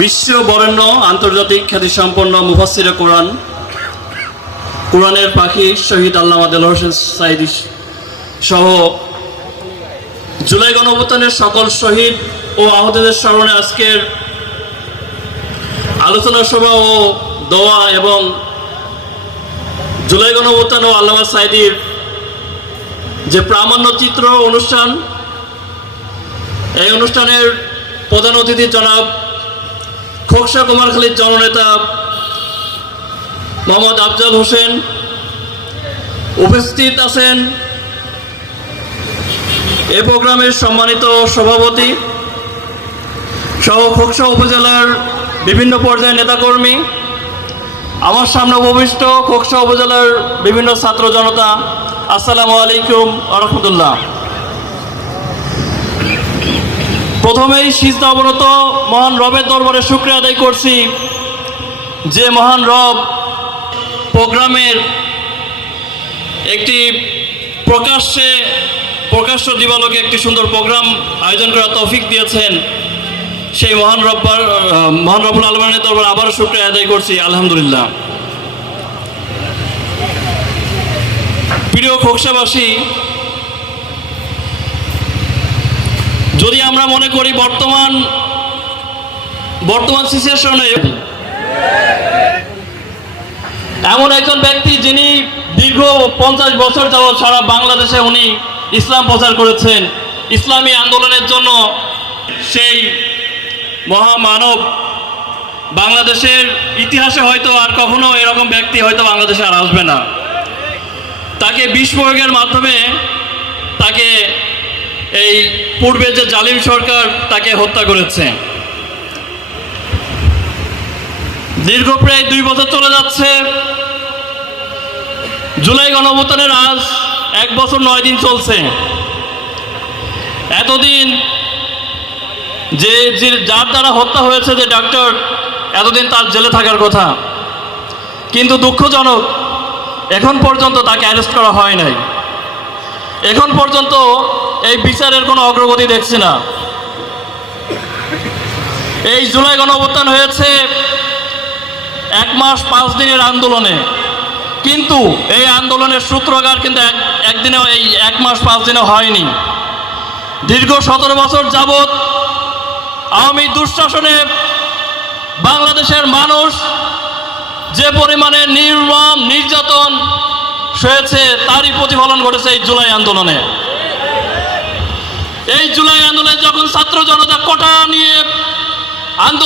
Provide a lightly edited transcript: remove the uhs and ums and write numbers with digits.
বিশ্ব বরেণ্য আন্তর্জাতিক খ্যাতিসম্পন্ন মুফাসসিরে কোরআন, কোরআনের পাখি শহীদ আল্লামা দেলোয়ার হোসেন সাঈদী সহ জুলাই গণঅভ্যুত্থানের সকল শহীদ ও আহতদের স্মরণে আজকের আলোচনা সভা ও দোয়া এবং জুলাই গণঅভ্যুত্থান ও আল্লামা সাঈদীর যে প্রামাণ্য চিত্র অনুষ্ঠান, এই অনুষ্ঠানের প্রধান অতিথি জনাব খোকসা কুমারখালীর জননেতা মোহাম্মদ আফজাল হোসেন, উপস্থিত আছেন এই প্রোগ্রামের সম্মানিত সভাপতি সহ খোকসা উপজেলার বিভিন্ন পর্যায়ের নেতাকর্মী, আমার সামনে উপবিষ্ট খোকসা উপজেলার বিভিন্ন ছাত্র জনতা, আসসালামু আলাইকুম ওয়া রাহমাতুল্লাহ। প্রথমেই সিজদা অবনত মহান রবের দরবারে শুকরিয়া আদায় করছি যে মহান রব প্রোগ্রামের একটি প্রকাশ্য দিবালোকে একটি সুন্দর প্রোগ্রাম আয়োজন করার তৌফিক দিয়েছেন। সেই মহান রব্বুল আলামিনের দরবারে আবারও শুকরিয়া আদায় করছি, আলহামদুলিল্লাহ। প্রিয় খোকসাবাসী, যদি আমরা মনে করি বর্তমান সিচুয়েশনে এমন একজন ব্যক্তি যিনি দীর্ঘ 50 বছর যাবৎ সারা বাংলাদেশে উনি ইসলাম প্রচার করেছেন, ইসলামী আন্দোলনের জন্য সেই মহামানব বাংলাদেশের ইতিহাসে হয়তো আর কখনো এরকম ব্যক্তি হয়তো বাংলাদেশে আর আসবে না। তাকে বিষ প্রয়োগের মাধ্যমে তাকে এই পূর্বে যে জালিম সরকার তাকে হত্যা করেছে। দীর্ঘ প্রায় 2 বছর চলে যাচ্ছে। জুলাই গণঅভ্যুত্থানের আজ 1 বছর 9 দিন চলছে। এতদিন যে যার দ্বারা হত্যা হয়েছে, যে ডাক্তার, এতদিন তার জেলে থাকার কথা, কিন্তু দুঃখজনক এখন পর্যন্ত তাকে অ্যারেস্ট করা হয় নাই। এখন পর্যন্ত এই বিচারের কোনো অগ্রগতি দেখছি না। এই জুলাই গণঅভ্যুত্থান হয়েছে 1 মাস 5 দিনের আন্দোলনে, কিন্তু এই আন্দোলনের সূত্রকার কিন্তু একদিনেও এই 1 মাস 5 দিনে হয়নি। দীর্ঘ 17 বছর যাবৎ আওয়ামী দুঃশাসনে বাংলাদেশের মানুষ যে পরিমাণে নির্মম নির্যাতন সয়েছে, তারই প্রতিফলন ঘটেছে এই জুলাই আন্দোলনে। এই জুলাই আন্দোলনে যখন ছাত্র জনতা কোটা নিয়ে আন্দোলন